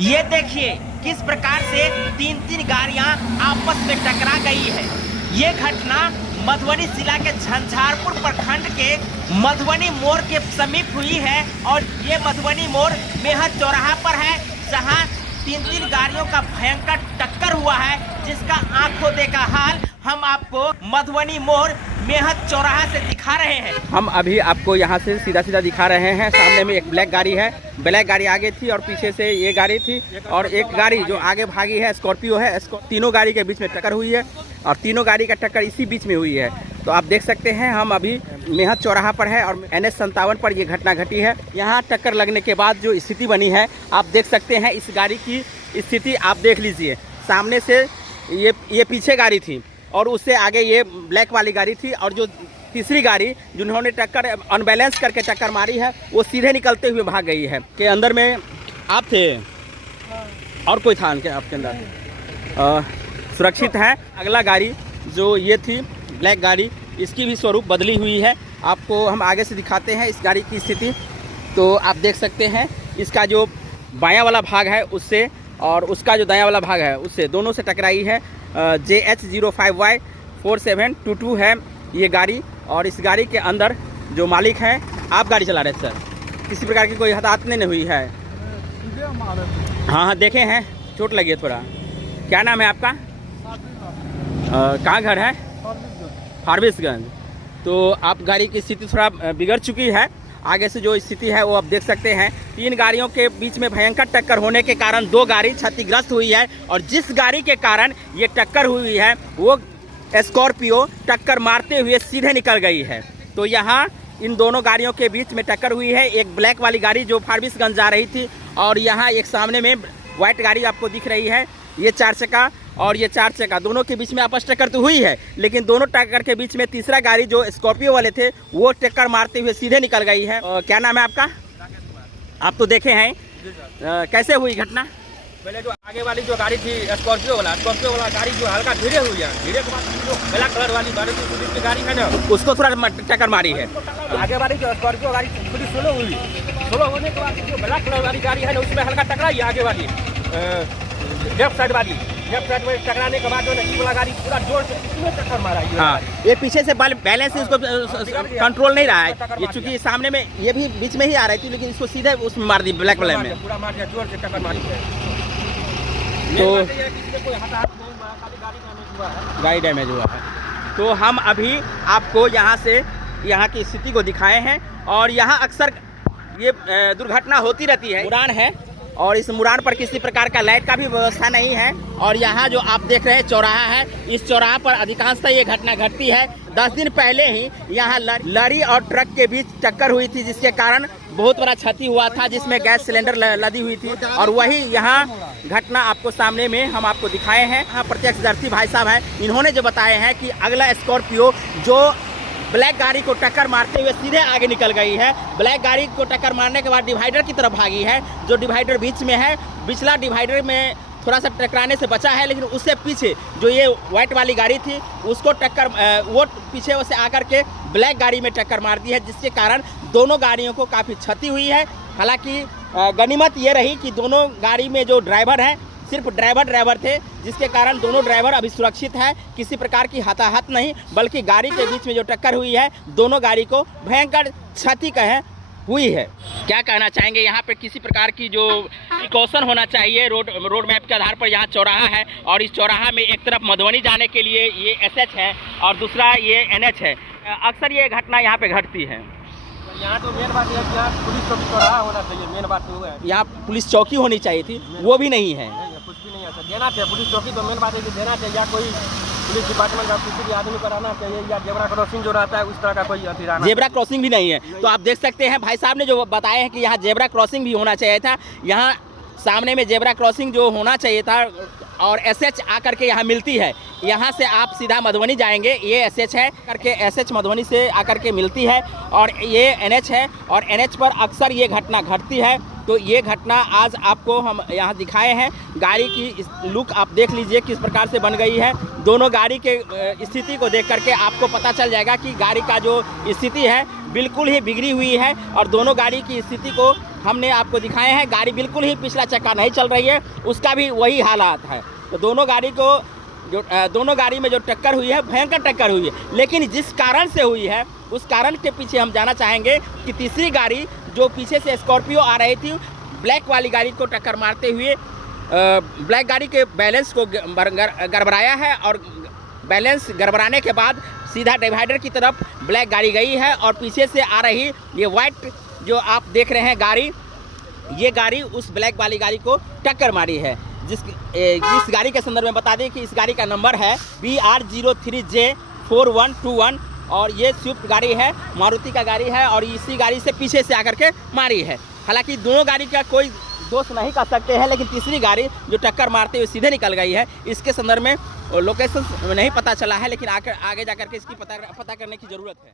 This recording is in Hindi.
ये देखिए किस प्रकार से तीन गाड़ियां आपस में टकरा गई है। ये घटना मधुबनी जिला के झंझारपुर प्रखंड के मधुबनी मोड़ के समीप हुई है और ये मधुबनी मोड़ मेहत चौराहा पर है, जहां तीन गाड़ियों का भयंकर टक्कर हुआ है, जिसका आंखों देखा हाल हम आपको मधुबनी मोड़ मेहत चौराहा से दिखा रहे हैं। हम अभी आपको यहाँ से सीधा दिखा रहे हैं। सामने में एक ब्लैक गाड़ी है, ब्लैक गाड़ी आगे थी और पीछे से ये गाड़ी थी और एक गाड़ी जो आगे भागी है स्कॉर्पियो है। तीनों गाड़ी के बीच में टक्कर हुई है और तीनों गाड़ी का टक्कर इसी बीच में हुई है। तो आप देख सकते हैं हम अभी मेहत चौराहा पर है और NH 57 पर ये घटना घटी है। यहाँ टक्कर लगने के बाद जो स्थिति बनी है आप देख सकते हैं। इस गाड़ी की स्थिति आप देख लीजिए। सामने से ये पीछे गाड़ी थी और उससे आगे ये ब्लैक वाली गाड़ी थी और जो तीसरी गाड़ी जिन्होंने टक्कर अनबैलेंस करके टक्कर मारी है वो सीधे निकलते हुए भाग गई है। के अंदर में आप थे और कोई था क्या आपके अंदर? सुरक्षित है। अगला गाड़ी जो ये थी ब्लैक गाड़ी, इसकी भी स्वरूप बदली हुई है। आपको हम आगे से दिखाते हैं इस गाड़ी की स्थिति। तो आप देख सकते हैं इसका जो बायां वाला भाग है उससे और उसका जो दायां वाला भाग है उससे दोनों से टकराई है। JH05Y 4722 है ये गाड़ी और इस गाड़ी के अंदर जो मालिक हैं, आप गाड़ी चला रहे सर, किसी प्रकार की कोई हताहत नहीं हुई है? हाँ देखे हैं, चोट लगी है थोड़ा। क्या नाम है आपका? कहाँ घर है? फारबिसगंज। तो आप गाड़ी की स्थिति थोड़ा बिगड़ चुकी है। आगे से जो स्थिति है वो आप देख सकते हैं। तीन गाड़ियों के बीच में भयंकर टक्कर होने के कारण दो गाड़ी क्षतिग्रस्त हुई है और जिस गाड़ी के कारण ये टक्कर हुई है वो स्कॉर्पियो टक्कर मारते हुए सीधे निकल गई है। तो यहाँ इन दोनों गाड़ियों के बीच में टक्कर हुई है। एक ब्लैक वाली गाड़ी जो फारबिसगंज जा रही थी और यहाँ एक सामने में व्हाइट गाड़ी आपको दिख रही है, ये 4 चक्का और ये 4 चक्का, दोनों के बीच में आपस टक्कर तो हुई है, लेकिन दोनों टक्कर के बीच में तीसरा गाड़ी जो स्कॉर्पियो वाले थे वो टक्कर मारते हुए सीधे निकल गई है। क्या नाम है आपका? आप तो देखे हैं। कैसे हुई घटना? पहले जो आगे वाली जो गाड़ी थी स्कॉर्पियो वाला गाड़ी जो हल्का धीरे हुई है, धीरे के बाद जो ब्लैक कलर वाली पुलिस की गाड़ी है ना, उसको थोड़ा टक्कर मारी है। आगे वाली जो स्कॉर्पियो गाड़ी पुलिस स्लो हुई, स्लो होने के बाद जो ब्लैक कलर वाली गाड़ी है ना उसमें हल्का टकराई है। आगे वाली लेफ्ट साइड में टकराने के बाद जो ना वाला गाड़ी पूरा जोर से इसमें टक्कर मारा है। हाँ, ये पीछे से बैलेंस इसको कंट्रोल नहीं रहा है। ये चूंकि सामने में ये भी बीच में ही आ रही थी, लेकिन इसको सीधे उसमें मार दी, ब्लैक कलर में पूरा मार दिया, जोर से टक्कर मारी है। तो कोई हताहत नहीं हुआ, खाली गाड़ी डैमेज हुआ है। गाड़ी डैमेज हुआ है। तो हम अभी आपको यहाँ से यहाँ की स्थिति को दिखाए हैं और यहाँ अक्सर ये दुर्घटना होती रहती है। मुरान है और इस मुरान पर किसी प्रकार का लाइट का भी व्यवस्था नहीं है और यहाँ जो आप देख रहे हैं चौराहा है, इस चौराहा पर अधिकांशतः ये घटना घटती है। 10 दिन पहले ही यहाँ लॉरी और ट्रक के बीच टक्कर हुई थी, जिसके कारण बहुत बड़ा क्षति हुआ था, जिसमें गैस सिलेंडर लदी हुई थी और वही यहाँ घटना आपको सामने में हम आपको दिखाए हैं। यहाँ प्रत्यक्षदर्शी भाई साहब हैं, इन्होंने जो बताए हैं कि अगला स्कॉर्पियो जो ब्लैक गाड़ी को टक्कर मारते हुए सीधे आगे निकल गई है। ब्लैक गाड़ी को टक्कर मारने के बाद डिवाइडर की तरफ भागी है, जो डिवाइडर बीच में है। पिछला डिवाइडर में थोड़ा सा टकराने से बचा है, लेकिन उससे पीछे जो ये व्हाइट वाली गाड़ी थी उसको टक्कर वो पीछे से आकर के ब्लैक गाड़ी में टक्कर मार दी है, जिसके कारण दोनों गाड़ियों को काफ़ी क्षति हुई है। हालांकि गनीमत ये रही कि दोनों गाड़ी में जो ड्राइवर है सिर्फ ड्राइवर थे, जिसके कारण दोनों ड्राइवर अभी सुरक्षित है। किसी प्रकार की हताहत नहीं, बल्कि गाड़ी के बीच में जो टक्कर हुई है दोनों गाड़ी को भयंकर क्षति हुई है। क्या कहना चाहेंगे? यहाँ पे किसी प्रकार की जो प्रिकॉशन होना चाहिए रोड मैप के आधार पर। यहाँ चौराहा है और इस चौराहा में एक तरफ मधुबनी जाने के लिए ये SH है और दूसरा ये NH है। अक्सर ये घटना यहाँ पे घटती है। यहाँ तो मेन बात है कि यहाँ पुलिस चौकी चौराहा होना चाहिए। मेन बात तो है यहाँ पुलिस चौकी होनी चाहिए थी, वो भी नहीं है। कुछ भी नहीं है सर, देना चाहिए पुलिस चौकी। तो मेन बात है कि देना चाहिए, या कोई पुलिस डिपार्टमेंट का किसी भी आदमी को रहना चाहिए, या जेब्रा क्रॉसिंग जो रहता है उस तरह का कोई रहना। जेब्रा क्रॉसिंग भी नहीं है। तो आप देख सकते हैं भाई साहब ने जो बताया है कि यहाँ जेब्रा क्रॉसिंग भी होना चाहिए था। यहाँ सामने में जेब्रा क्रॉसिंग जो होना चाहिए था और SH आकर के यहाँ मिलती है। यहाँ से आप सीधा मधुबनी जाएंगे, ये SH है करके SH मधुबनी से आकर के मिलती है और ये NH है और NH पर अक्सर ये घटना घटती है। तो ये घटना आज आपको हम यहाँ दिखाए हैं। गाड़ी की लुक आप देख लीजिए किस प्रकार से बन गई है। दोनों गाड़ी के स्थिति को देख करके आपको पता चल जाएगा कि गाड़ी का जो स्थिति है बिल्कुल ही बिगड़ी हुई है और दोनों गाड़ी की स्थिति को हमने आपको दिखाए हैं। गाड़ी बिल्कुल ही पिछला चक्का नहीं चल रही है, उसका भी वही हालात है। तो दोनों गाड़ी में जो टक्कर हुई है, भयंकर टक्कर हुई है। लेकिन जिस कारण से हुई है उस कारण के पीछे हम जाना चाहेंगे कि तीसरी गाड़ी जो पीछे से स्कॉर्पियो आ रही थी, ब्लैक वाली गाड़ी को टक्कर मारते हुए ब्लैक गाड़ी के बैलेंस को गड़बड़ाया है और बैलेंस गड़बड़ाने के बाद सीधा डिवाइडर की तरफ ब्लैक गाड़ी गई है। और पीछे से आ रही ये वाइट जो आप देख रहे हैं गाड़ी, ये गाड़ी उस ब्लैक वाली गाड़ी को टक्कर मारी है। जिस गाड़ी के संदर्भ में बता दें कि इस गाड़ी का नंबर है BR03J4121 और ये स्विफ्ट गाड़ी है, मारुति का गाड़ी है और इसी गाड़ी से पीछे से आकर के मारी है। हालांकि दोनों गाड़ी का कोई दोष नहीं कर सकते हैं, लेकिन तीसरी गाड़ी जो टक्कर मारते हुए सीधे निकल गई है, इसके संदर्भ में लोकेशन नहीं पता चला है, लेकिन आगे जाकर के इसकी पता करने की ज़रूरत है।